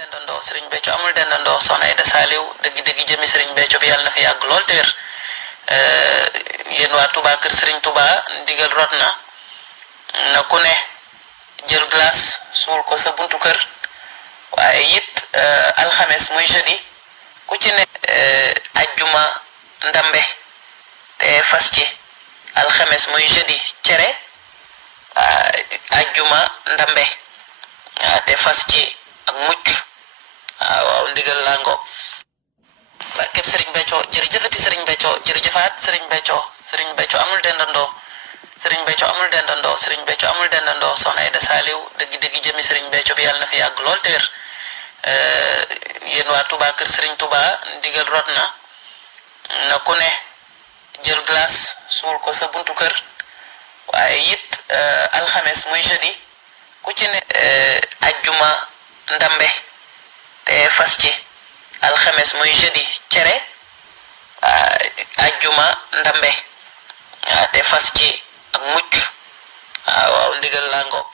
dendandoo Serigne Béthio amul dendandoo Soxna Aïda Saliou dëgg-dëgg jëmi Serigne Béthio bi yàlla na fi yàgg lool te wér yéen waa Touba kër Serigne Touba ndigal rot na ku ne jël glace suul ko sa buntu kër waaye it alxames muy jeudi ku ci ne ajjuma ndambe te fas ci alxames muy jeudi cere ajjuma ndambe te fas ci ak mucc waaw ndigal laa ngoog barkeb Serigne Béthio jërëjëfati Serigne Béthio jërëjëfaat Serigne Béthio amul dendandoo Serigne Béthio amul dendandoo Serigne Béthio amul dendandoo Soxna Aïda Saliou dëgg-dëgg jëmi Serigne Béthio bi yàlla na fi yàgg lool te wér yéen waa Touba kër Serigne Touba ndigal rot na ku ne jël glace suul ko sa buntu kër waaye it alxames muy jeudi ku ci ne ajjuma ndambe te fas ci alxames muy jeudi cere ajjuma ndambe te fas ci ak mucc waaw ndigal laa ngoog